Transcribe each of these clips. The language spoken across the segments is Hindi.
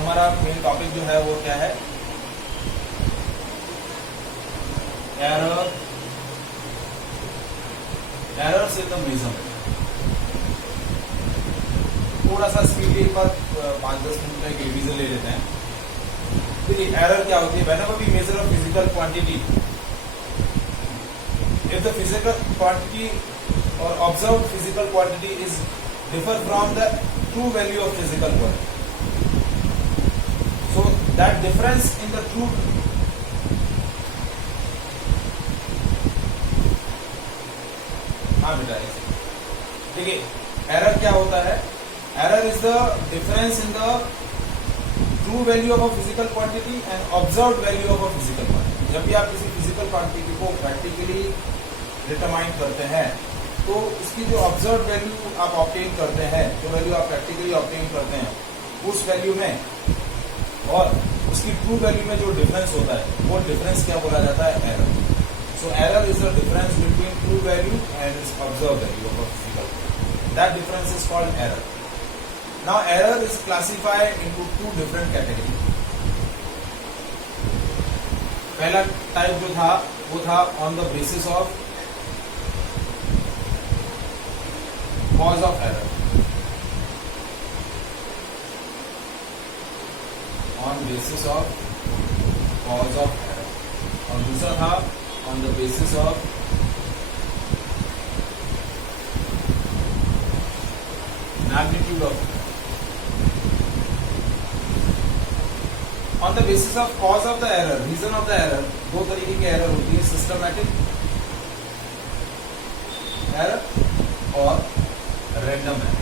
हमारा मेन टॉपिक जो है वो क्या है, एरर्स इन द मेजरमेंट। थोड़ा सा स्पीडली पर 5-10 मिनट में रिवीजन ले लेते हैं। फिर एरर क्या होती है? Whenever we measure a physical quantity, if the physical quantity or observed physical quantity is differ from the true value of physical quantity, so that difference in the true देखिए एरर क्या होता है? Error is the difference in the true value of a physical quantity and observed value of a physical quantity. जब भी आप किसी फिजिकल क्वांटिटी को प्रैक्टिकली डिटरमाइन करते हैं तो इसकी जो ऑब्जर्व वैल्यू आप ऑब्टेन करते हैं, जो वैल्यू आप प्रैक्टिकली ऑब्टेन करते हैं, उस वैल्यू में और उसकी ट्रू वैल्यू में जो डिफरेंस होता है वो डिफरेंस क्या बोला जाता है? Error. So error is the difference between true value and observe value of a physical, that difference is called error. Now error is classified into 2 different category. पहला टाइप जो था वो था on the basis of cause of error, on basis of cause of error, और दूसरा था on the basis of magnitude of error। on the basis of cause of the error, reason of the error, दो तरीके की एरर होती है, सिस्टमैटिक एरर और रैंडम है।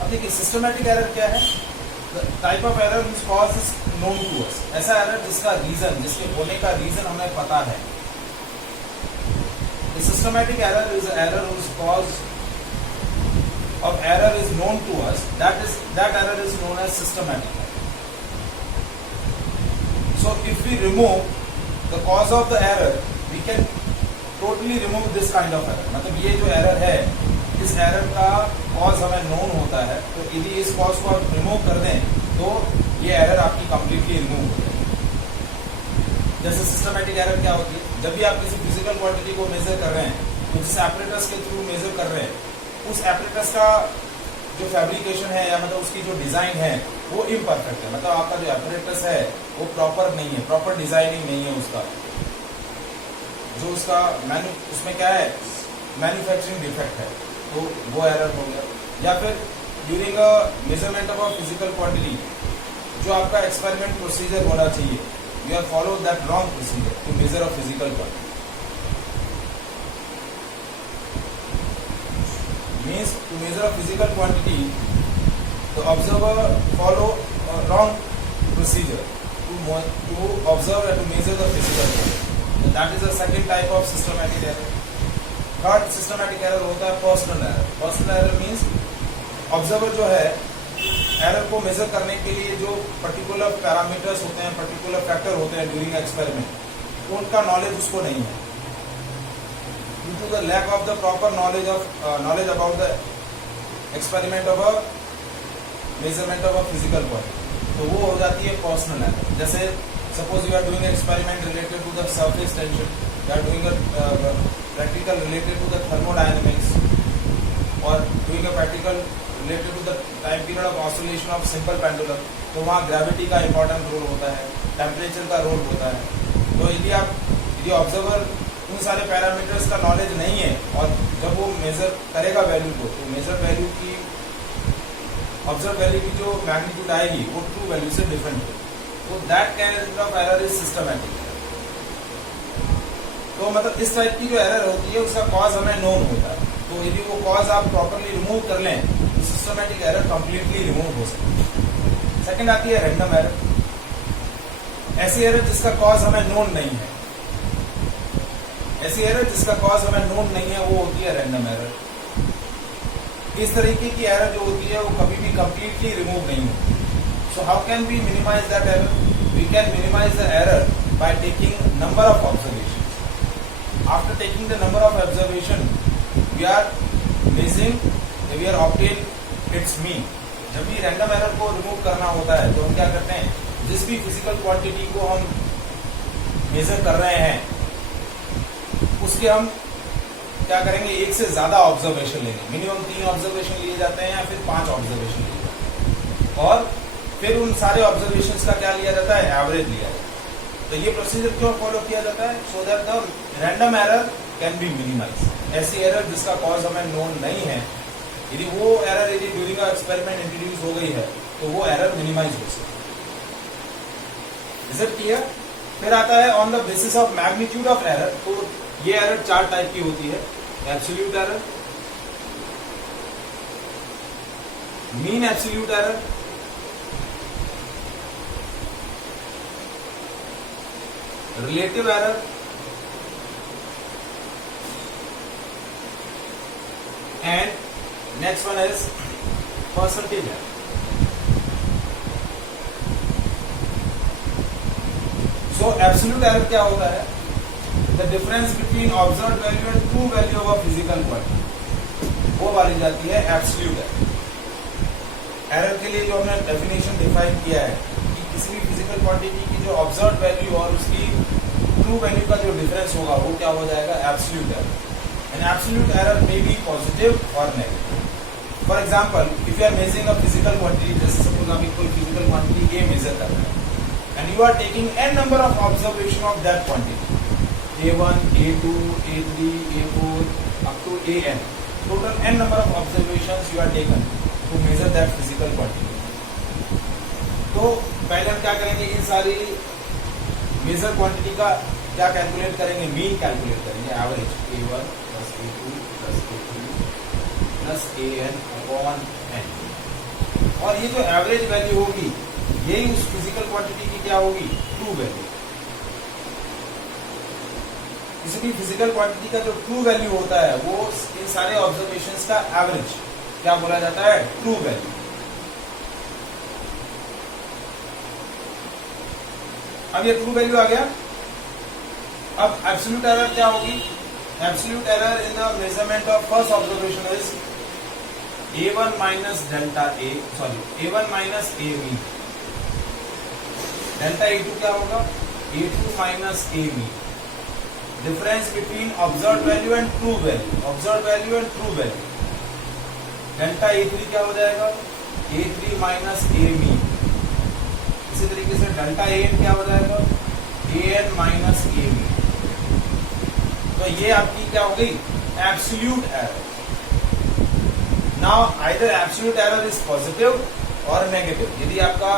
अब देखिए सिस्टमैटिक एरर क्या है? Type of error which cause is known to us. ऐसा एरर जिसका रीजन, जिसके होने का रीजन हमें पता है। Systematic error is error which cause of error is known to us, that error is known as systematic. So if we remove the cause of the error we can totally remove this kind of error. मतलब ये जो एरर है, इस एरर का कॉज हमें नोन होता है, तो यदि इस कॉज को आप रिमूव कर दें तो ये एरर आपकी कंप्लीटली रिमूव हो जाएगी। जैसे सिस्टमैटिक एरर क्या होती है? जब भी आप किसी फिजिकल क्वांटिटी को मेजर कर रहे हैं तो जिस एपरेटस के थ्रू मेजर कर रहे हैं, उस एपरेटस का जो फैब्रिकेशन है या मतलब उसकी जो डिजाइन है वो इम्परफेक्ट है। मतलब आपका जो एपरेटस है वो प्रॉपर नहीं है, प्रॉपर डिजाइनिंग नहीं है उसका, जो उसका उसमें क्या है, मैन्युफैक्चरिंग डिफेक्ट है, तो वो एरर हो गया। या फिर during a measurement of a physical quantity, जो आपका एक्सपेरिमेंट प्रोसीजर होना चाहिए, you have follow that wrong procedure to measure a physical quantity. Means to measure a physical quantity the observer follow a wrong procedure to observe and to measure the physical quantity. That is the second type of systematic error. Third systematic error होता है personal error. Personal error means observer जो है एरर को मेजर करने के लिए जो पर्टिकुलर पैरामीटर्स होते हैं, पर्टिकुलर फैक्टर होते हैं ड्यूरिंग एक्सपेरिमेंट, उनका नॉलेज उसको नहीं है। Due to the lack of the proper knowledge about the experiment of a measurement of a physical quantity, तो वो हो जाती है पर्सनल एरर। जैसे suppose you are doing experiment related to the surface tension, you are doing a practical related to the thermodynamics और doing a practical related to the time period of oscillation of simple pendulum, तो वहाँ ग्रेविटी का इंपॉर्टेंट रोल होता है, टेम्परेचर का रोल होता है। तो यदि ऑब्जर्वर उन सारे पैरामीटर्स का नॉलेज नहीं है और जब वो मेजर करेगा वैल्यू को, तो मेजर वैल्यू की ऑब्जर्व वैल्यू की जो मैग्नीट्यूड आएगी वो ट्रू वैल्यू से डिफरेंट होगी, तो that kind of error is systematic. तो मतलब इस टाइप की जो एरर होती है उसका कॉज हमें नोन होता है, तो यदि वो कॉज आप प्रॉपरली रिमूव कर लें तो सिस्टमैटिक एरर कंप्लीटली रिमूव हो सकती है। सेकंड आती है रैंडम एरर। ऐसी एरर जिसका कॉज हमें नोन नहीं है, ऐसी एरर जिसका कॉज हमें नोन नहीं है वो होती है रैंडम एरर। इस तरीके की एरर जो होती है वो कभी भी कंप्लीटली रिमूव नहीं होती। So how can we minimize that error? We can minimize the error by taking number of observation. After taking the number of observation we are measuring we are obtain its mean. जब भी रैंडम एरर को रिमूव करना होता है तो हम क्या करते हैं, जिस भी फिजिकल क्वांटिटी को हम मेजर कर रहे हैं उसके हम क्या करेंगे, एक से ज्यादा ऑब्जर्वेशन लेंगे। मिनिमम 3 ऑब्जर्वेशन लिए जाते हैं या फिर 5 ऑब्जर्वेशन लिए जाते हैं, और फिर उन सारे ऑब्जर्वेशंस का क्या लिया जाता है, एवरेज लिया जाता है। तो ये प्रोसीजर क्यों फॉलो किया जाता है, so that the random error can be minimize. ऐसी एरर जिसका कॉज हमें नोन नहीं है, यदि वो एरर यदि ड्यूरिंग अ एक्सपेरिमेंट इंट्रोड्यूस हो गई है तो वो एरर मिनिमाइज हो सकती है। Is it clear? फिर आता है on the basis of magnitude of error. तो ये एरर 4 टाइप की होती है, absolute error, mean absolute error, relative error and next one is percentage error. So absolute error क्या होता है, the difference between observed value and true value of a physical quantity, वो वाली जाती है एब्सोल्यूट एरर। एरर के लिए जो हमने डेफिनेशन डिफाइन किया है कि किसी भी फिजिकल क्वांटिटी की जो ऑब्जर्व्ड वैल्यू और उसकी ट्रू वैल्यू का जो डिफरेंस होगा वो क्या हो जाएगा, absolute error. And absolute error may be positive और negative. For example, if you are measuring a physical quantity, जैसे सपोज आप कोई फिजिकल क्वांटिटी ए मेजर कर रहे हैं and you are taking an number of observation of that quantity, A1, A2, A3, A4 up to AN. Total n number of observations you are taken to measure that physical quantity. तो पहले हम क्या करेंगे, इन सारी मेजर क्वांटिटी का क्या कैलकुलेट करेंगे, मीन कैलकुलेट करेंगे, average A1 plus A2 plus A3 plus AN upon N। और ये जो एवरेज वैल्यू होगी यही उस फिजिकल क्वांटिटी की क्या होगी, ट्रू वैल्यू। किसी भी फिजिकल क्वांटिटी का जो ट्रू वैल्यू होता है वो इन सारे ऑब्जर्वेशंस का एवरेज क्या बोला जाता है, ट्रू वैल्यू। अब ये ट्रू वैल्यू आ गया। अब एब्सोल्यूट एरर क्या होगी, absolute error in the measurement of first observation is A1 minus delta A, sorry A1 minus A mean, delta A2 क्या होगा, A2 minus A mean. Difference between observed value and true value, observed value and true value, delta A3 क्या हो जाएगा, A3 माइनस A मीन। इसी तरीके से डेल्टा AN क्या हो जाएगा, AN माइनस A मीन। तो ये आपकी क्या हो गई, absolute error. Now either absolute error is positive और नेगेटिव। यदि आपका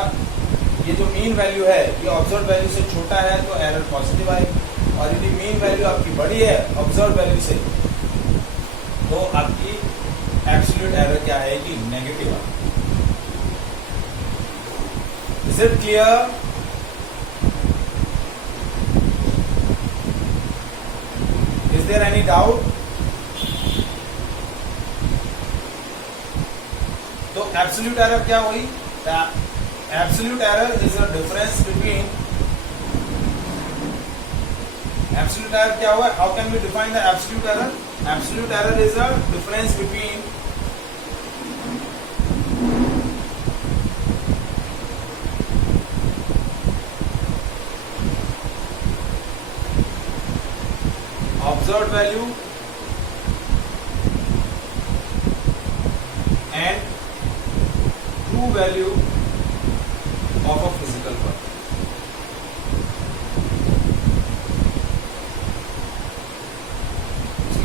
ये जो मीन वैल्यू है ये ऑब्जर्व वैल्यू से छोटा है तो एरर पॉजिटिव आएगी, और यदि मीन वैल्यू आपकी बड़ी है ऑब्जर्व वैल्यू से तो आपकी एब्सोल्यूट एरर क्या आएगी, नेगेटिव आएगी। Is it clear? Is there any doubt? तो एब्सोल्यूट एरर क्या हुई, absolute error is a difference between, absolute error क्या हुआ, how can we define the absolute error? Absolute error is a difference between observed value and true value of a physical quantity।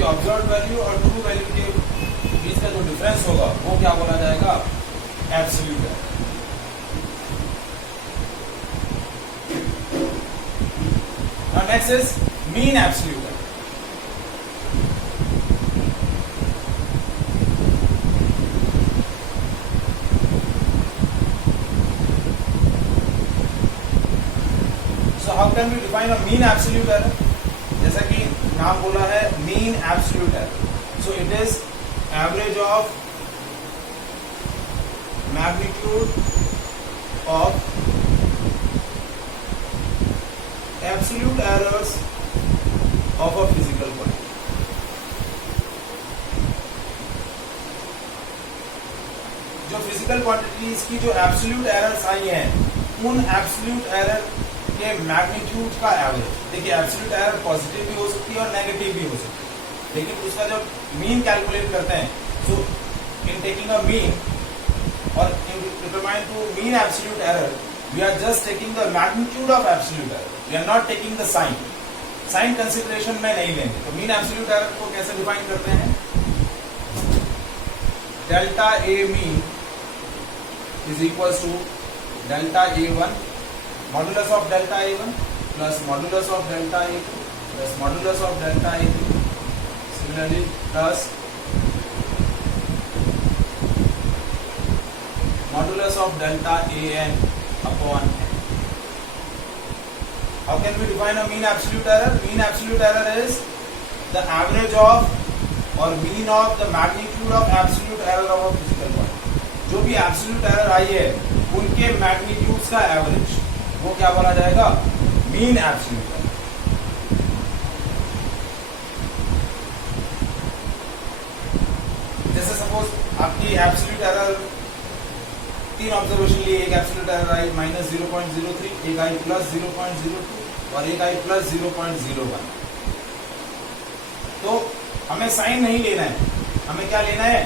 Observe value और ट्रू वैल्यू के बीच का जो डिफरेंस होगा वो क्या बोला जाएगा, absolute error. Now next is mean absolute error. So how can we define a mean absolute error? जैसा कि नाम बोला है, mean absolute error. So it is average of magnitude of absolute errors of a physical quantity. Physical quantities की जो एब्सोल्यूट एरर्स आई हैं, उन एब्सोल्यूट एरर के मैग्नीट्यूड का एवरेज। देखिए एब्सोल्यूट एरर पॉजिटिव भी हो सकती है और नेगेटिव भी हो सकती है, लेकिन उसका जब मीन कैलकुलेट करते हैं, सो इन टेकिंग अ मीन और in determine to mean absolute error, we are just taking the magnitude of absolute error, we are not taking the sign. Sign consideration में नहीं लेंगे। तो मीन एब्सोल्यूट एरर को कैसे डिफाइन करते हैं? Delta a mean is equal to delta A1 modulus of delta A1 plus modulus of delta A2 plus modulus of delta A3, similarly plus modulus of delta AN upon N। How can we define a mean absolute error? Mean absolute error is the average of or mean of the magnitude of absolute error of a physical quantity. जो भी absolute error आई है उनके magnitudes का average, वो क्या बोला जाएगा? Mean absolute error। जैसे सपोज आपकी absolute error 3 ऑब्जर्वेशन लिए, एक एब्सोल्यूट एरर आई -0.03, एक आई +0.02 और एक आई +0.01। तो हमें साइन नहीं लेना है, हमें क्या लेना है?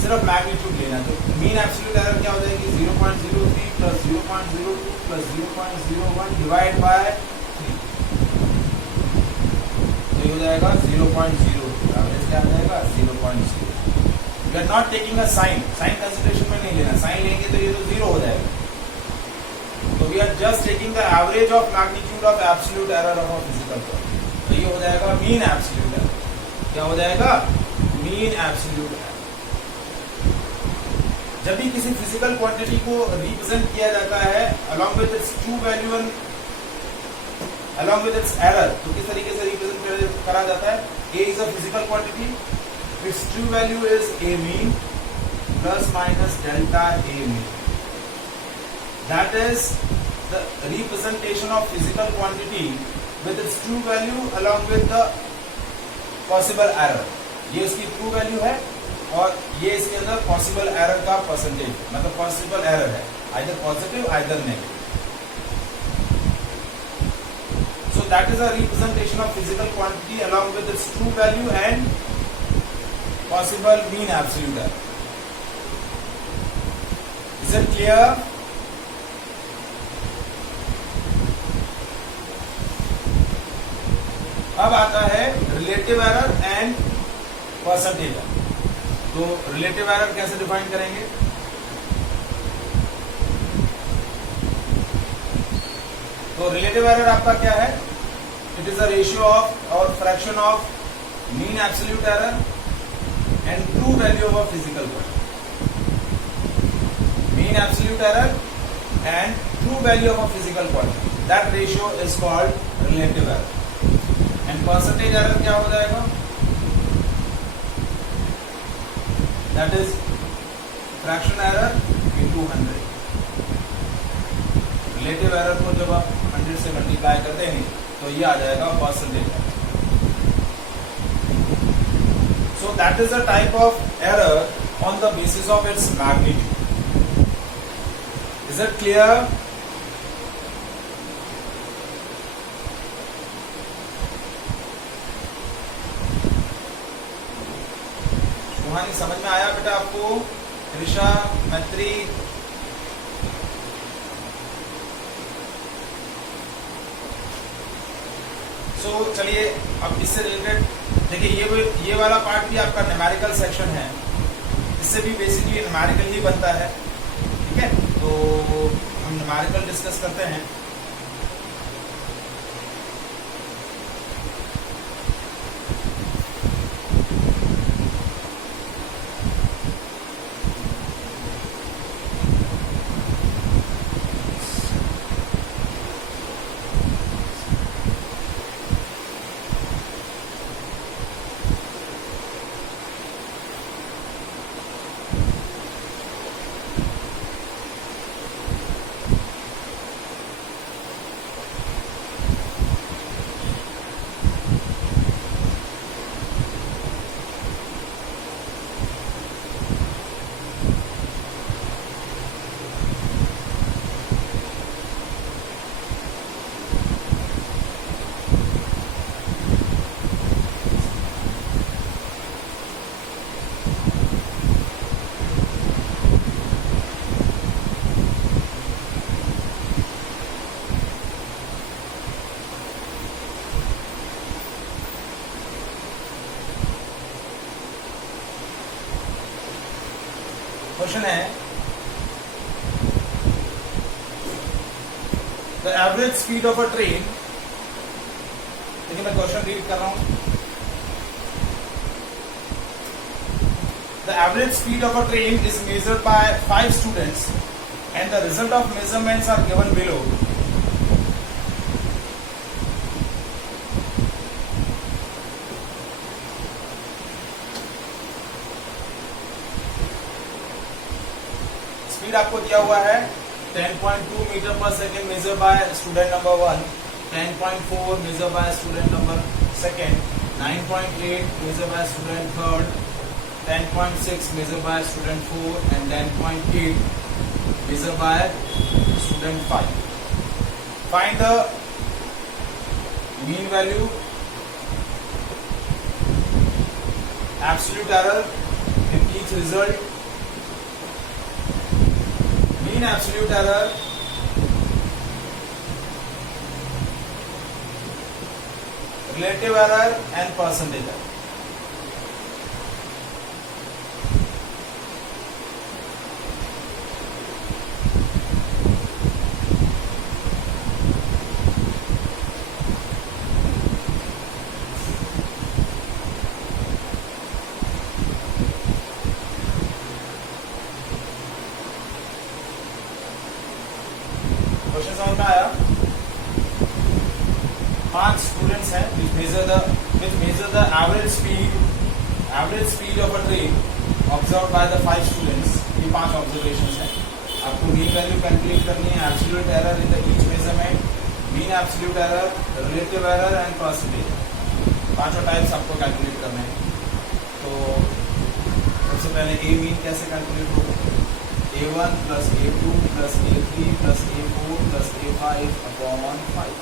सिर्फ मैग्नीट्यूड लेना है। तो मीन एब्सोल्यूट एरर क्या हो जाएगी? 0.03 प्लस 0.02 प्लस 0.01 डिवाइड बाय 3, तो ये हो जाएगा 0.02। एवरेज क्या आ जाएगा? 0.0। We are not taking a sign, sign consideration में नहीं लेना, साइन लेंगे तो ये तो 0 हो जाएगा। तो we are just taking the average of magnitude of absolute error of a physical quantity। तो ये हो जाएगा mean absolute error। क्या हो जाएगा? mean absolute error। जब भी किसी फिजिकल क्वांटिटी को रिप्रेजेंट किया जाता है along with its true value and along with its error, तो किस तरीके से रिप्रेजेंट करा जाता है? A is a physical quantity, its true value is A mean plus minus delta A mean. That is the representation of physical quantity with its true value along with the possible error। ये इसकी true value है और ये इसके अंदर possible error का percentage, मतलब possible error है, either positive either negative। So that is a representation of physical quantity along with its true value and possible mean absolute error। Is it clear? अब आता है relative error and percentage error. तो रिलेटिव एरर कैसे डिफाइन करेंगे? तो रिलेटिव एरर आपका क्या है? It is a ratio of और fraction of mean absolute error and true value of a physical quantity। Mean absolute error and true value of a physical quantity, that ratio is called relative error। and percentage error क्या हो जाएगा? that is fraction error into 100। relative error को जब आप 100 से मल्टीप्लाई करते हैं तो ये आ जाएगा percentage error। So that is a type of error on the basis of its magnitude। Is it clear? सुहानी समझ में आया बेटा आपको? ऋषा, मैत्री, चलिए अब इससे रिलेटेड देखिए ये वाला पार्ट भी आपका न्यूमेरिकल सेक्शन है, इससे भी बेसिकली न्यूमेरिकल ही बनता है। ठीक है, तो हम न्यूमेरिकल डिस्कस करते हैं। क्वेश्चन है the average speed of a train, देखिए मैं क्वेश्चन रीड कर रहा हूं। The average speed of a train is measured by 5 students and the result of measurements are given below. Speed आपको दिया हुआ है 10.2 मीटर पर second measure by student number 1, 10.4 measure by student number second, 9.8 measured by student third, 10.6 measured by student 4 and 10.8 measured by student 5. Find the mean value, absolute error in each result, mean absolute error, relative error and percentage error. Question समझ में आया? 5 स्टूडेंट्स हैं which measure the average speed of a train observed by the 5 students. ये 5 ऑब्जर्वेशंस हैं। आपको मीन वैल्यू कैलकुलेट करनी है, absolute error in the each measurement, mean absolute error, relative error and percentage. पांचों टाइप्स आपको कैलकुलेट करने हैं। तो सबसे पहले ए मीन कैसे कैलकुलेट होगा? A1 plus A2 plus A3 plus A4 plus A5 upon 5।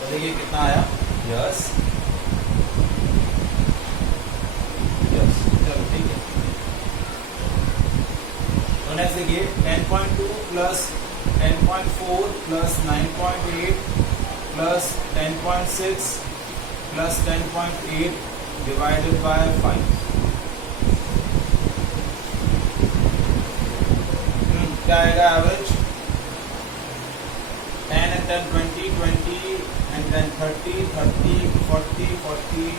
तो देखिए कितना आया? यस, चलो ठीक है। तो नेक्स्ट देखिए 10.2 plus 10.4 plus 9.8 plus 10.6 plus 10.8 divided by 5। क्या आएगा average? 10 and 10 20 20 and 10 30 30 40 40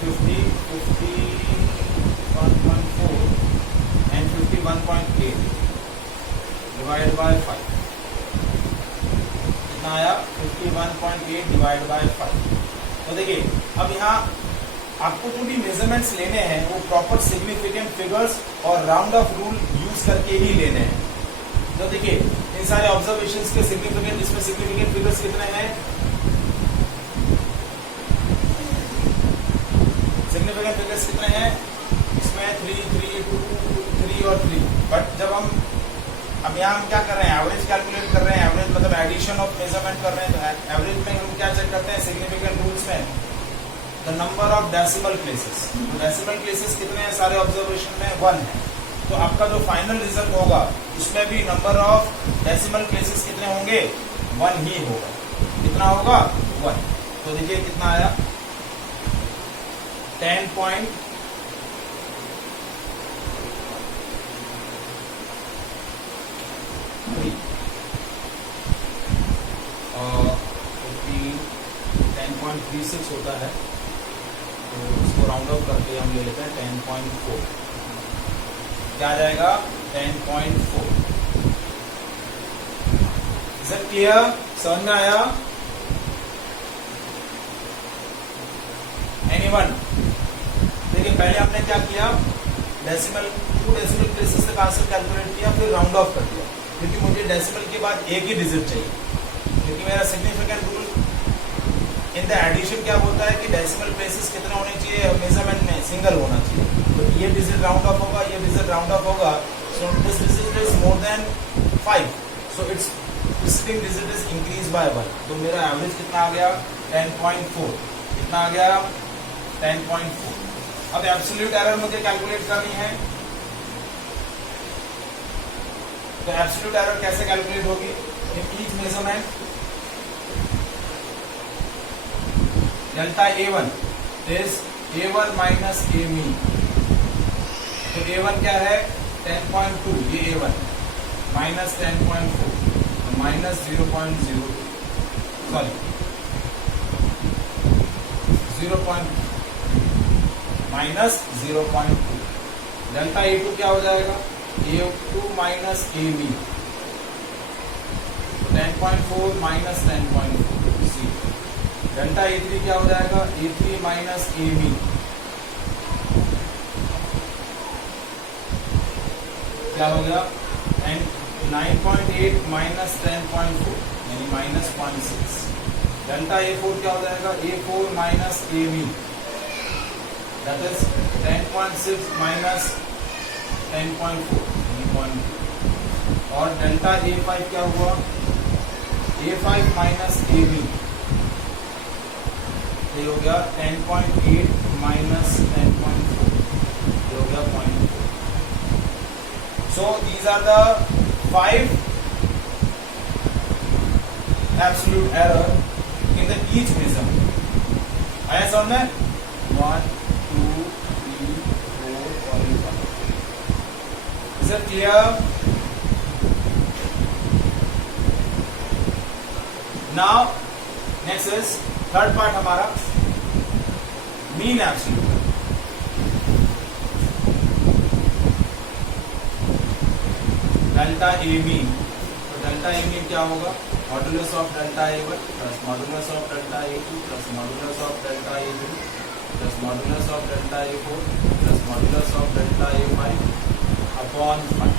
50 51.4 and 51.8 divide by 5। कितना आया? 51.8 डिवाइड बाय 5। तो देखिए अब यहाँ आपको जो भी मेजरमेंट्स लेने हैं वो प्रॉपर सिग्निफिकेंट फिगर्स और राउंड ऑफ रूल यूज करके ही लेने हैं। तो देखिए इन सारे ऑब्जर्वेशंस के सिग्निफिकेंट, इसमें सिग्निफिकेंट फिगर्स कितने हैं? सिग्निफिकेंट फिगर्स कितने हैं? इसमें 3 3 2 3 और 3। बट जब हम अब यहाँ हम क्या कर रहे हैं? एवरेज कैलकुलेट कर रहे हैं। एवरेज मतलब एडिशन ऑफ मेजरमेंट कर रहे हैं। तो एवरेज में हम क्या चेक करते हैं? सिग्निफिकेंट रूल्स में the number of decimal places. Decimal places कितने हैं सारे ऑब्जर्वेशन में? 1 है। तो आपका जो फाइनल रिजल्ट होगा उसमें भी नंबर ऑफ डेसिमल प्लेसेस कितने होंगे? 1 ही होगा। कितना होगा? 1। तो देखिए कितना आया? 10.3 और 10.36 होता है। तो इसको राउंड ऑफ करके हम ले लेते हैं 10.4। क्या आ जाएगा? 10.4। Is it clear? समझ में आया? एनीवन? देखिए पहले आपने क्या किया? डेसिमल 2 डेसिमल प्लेसेस से आंसर कैलकुलेट किया, फिर राउंड ऑफ कर दिया, क्योंकि मुझे डेसिमल के बाद एक ही डिजिट चाहिए। क्योंकि मेरा significant rule in the addition क्या बोलता है कि डेसिमल प्लेसेस कितने होने चाहिए मेजरमेंट में? सिंगल होना चाहिए। तो ये डिजिट राउंड ऑफ होगा, ये डिजिट राउंड ऑफ होगा। So this digit is more than 5, so it's preceding digit is increase by 1। तो मेरा एवरेज कितना आ गया? 10.4। कितना आ गया? 10.4। अब एब्सोल्यूट एरर मुझे कैलकुलेट करनी है। तो एब्सोल्यूट एरर कैसे कैलकुलेट होगी? In each measurement delta A1 is A1 minus A mean. तो A1 क्या है? 10.2 ये A1 minus 10.4 minus 0.0 sorry 0. Minus 0.2 delta A2 क्या हो जाएगा A2 minus AB 10.4 minus 10.4 C delta A3 क्या हो जाएगा A3 माइनस AB क्या हो गया 9.8 माइनस 10.4 यानी माइनस 0.6 डेल्टा A4 क्या हो जाएगा A4 minus AB that is 10.6 minus 10.4 और डेल्टा A5 क्या हुआ A5 माइनस AB ये हो गया 10.8 माइनस 10.4 ये हो गया 0.4. So these are the 5 absolute error in the each measurement. आया समझ में 1 2 3 4 और 5. Is it clear? Now next is third part हमारा mean absolute. Delta a mean तो डेल्टा ए मीन क्या होगा modulus of delta A1 plus modulus of delta A2 plus modulus of delta A3 plus modulus of delta A4 plus modulus of delta A5 upon 5.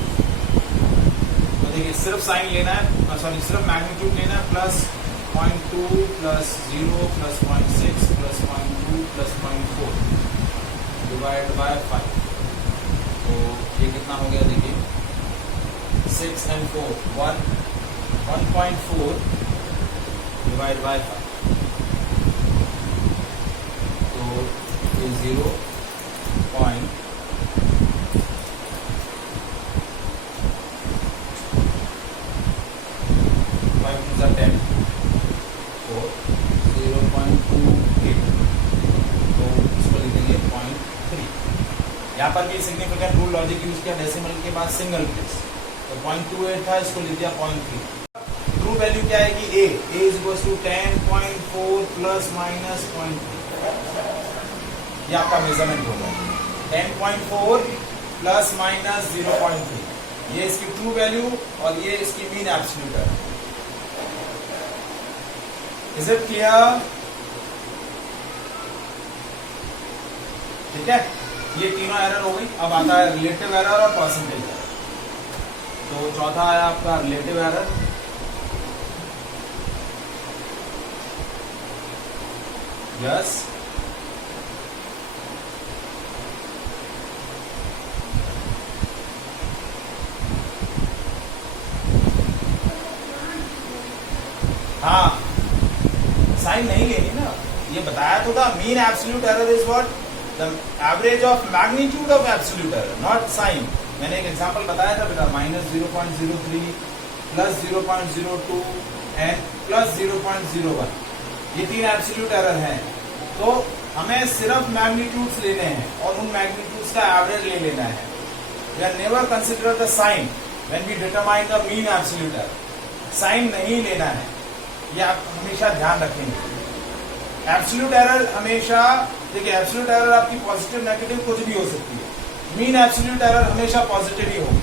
तो देखिए सिर्फ साइन लेना है सॉरी सिर्फ मैग्नीट्यूड लेना है plus 0.2 plus 0 plus 0.6 plus 0.2 plus 0.4 divide by 5. तो ये कितना हो गया देखिए 6 and 4 1.4 divided by 5 तो ये 0.5 is 10 4 0.28 तो इसको लिखेंगे 0.3. यहाँ पर भी सिग्निफिकेंट रूल लॉजिक यूज किया डेसिमल के बाद सिंगल प्लेस तो 0.28 था इसको लिख दिया 0.3. ट्रू वैल्यू क्या आएगी a is equals to 10.4 plus minus 0.3 ये आपका मेजरमेंट होगा 10.4 प्लस माइनस 0.3 ये इसकी ट्रू वैल्यू और ये इसकी मीन एब्सोल्यूट है. Is it clear? ठीक है ये तीनों एरर हो गई. अब आता है रिलेटिव एरर और परसेंटेज एरर. तो चौथा है आपका रिलेटिव एरर. यस हाँ साइन नहीं लेनी ना ये बताया तो था. Mean absolute error is what the average of magnitude of absolute error not sign. मैंने एक एग्जांपल बताया था बेटा माइनस 0.03 प्लस 0.02 एंड प्लस 0.01 ये तीन एब्सोल्यूट एरर हैं. तो हमें सिर्फ मैग्नीट्यूड्स लेने हैं और उन मैग्नीट्यूड्स का एवरेज ले लेना है. We are never consider the sign when we determine the mean absolute error. Sign नहीं लेना है ये आप हमेशा ध्यान रखेंगे. एब्सोल्यूट एरर हमेशा देखिए एब्सोल्यूट एरर आपकी पॉजिटिव नेगेटिव कुछ भी हो सकती है. मीन एब्सोल्यूट एरर हमेशा पॉजिटिव ही होगी.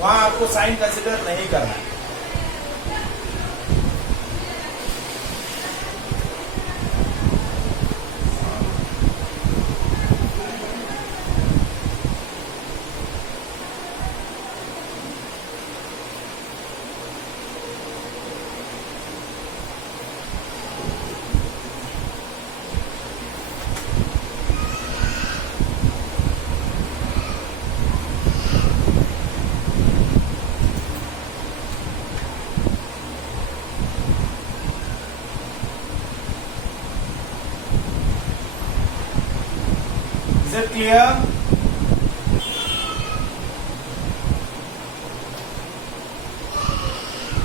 वहां आपको साइन कंसिडर नहीं करना है. Is it clear?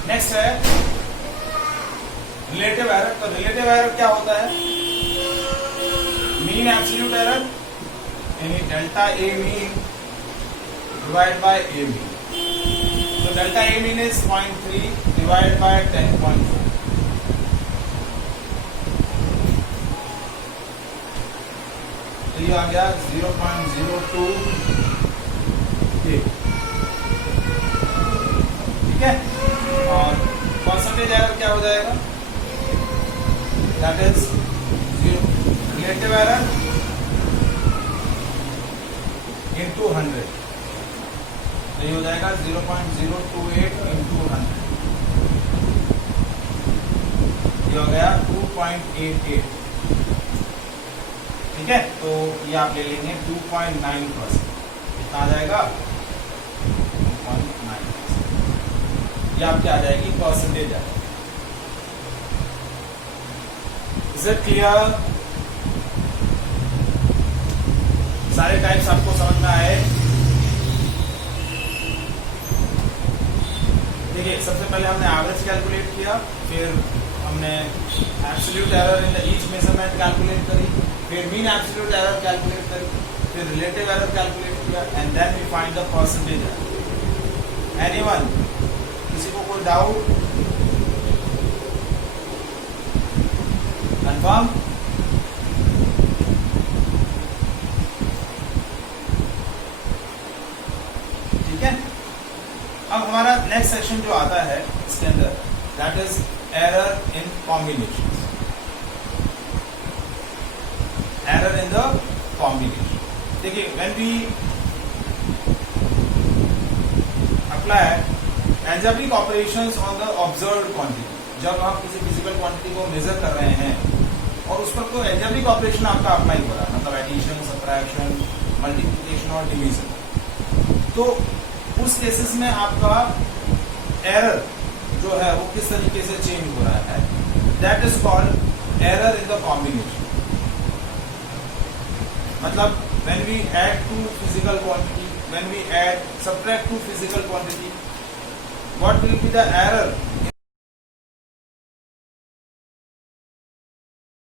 नेक्स्ट है रिलेटिव एरर. तो रिलेटिव एरर क्या होता है? मीन एब्सोल्यूट एरर यानी delta a mean divided by A mean. So delta A mean is 0.3 divided by 10.4. तो ये आ गया 0.02. ठीक है, और परसेंटेज एरर क्या हो जाएगा? That is relative error into 100. तो ये हो जाएगा 0.028 इंटू 100. ये हो गया 2.88. ठीक है, तो ये आप ले लेंगे 2.9%. कितना आ जाएगा? 2.9%. ये आपकी आ जाएगी percentage error. Is it clear? सारे टाइप्स आपको समझ में आए? देखिए, सबसे पहले हमने एवरेज कैलकुलेट किया, फिर हमने absolute error in the each measurement calculate करी, फिर मीन एब्सोल्यूट एरर कैलकुलेट करी, फिर रिलेटिव एरर कैलकुलेट किया, and then we find the percentage error. Anyone? किसी को कोई डाउट? कंफर्म? ठीक है, अब हमारा नेक्स्ट सेक्शन जो आता है इसके अंदर, that is error in combination. Error in the combination. देखिए, when we apply algebraic operations on the observed quantity, जब आप किसी फिजिकल क्वांटिटी को मेजर कर रहे हैं और उस पर कोई एल्जेब्रिक ऑपरेशन आपका अप्लाई हो रहा है, मतलब एडिशन, सब्ट्रैक्शन, मल्टीप्लिकेशन और डिवीजन, तो उस केसेस में आपका एरर जो है वो किस तरीके से चेंज हो रहा है, that is called error in the combination. मतलब when we add two physical quantity, when we subtract two physical quantity, what will be the error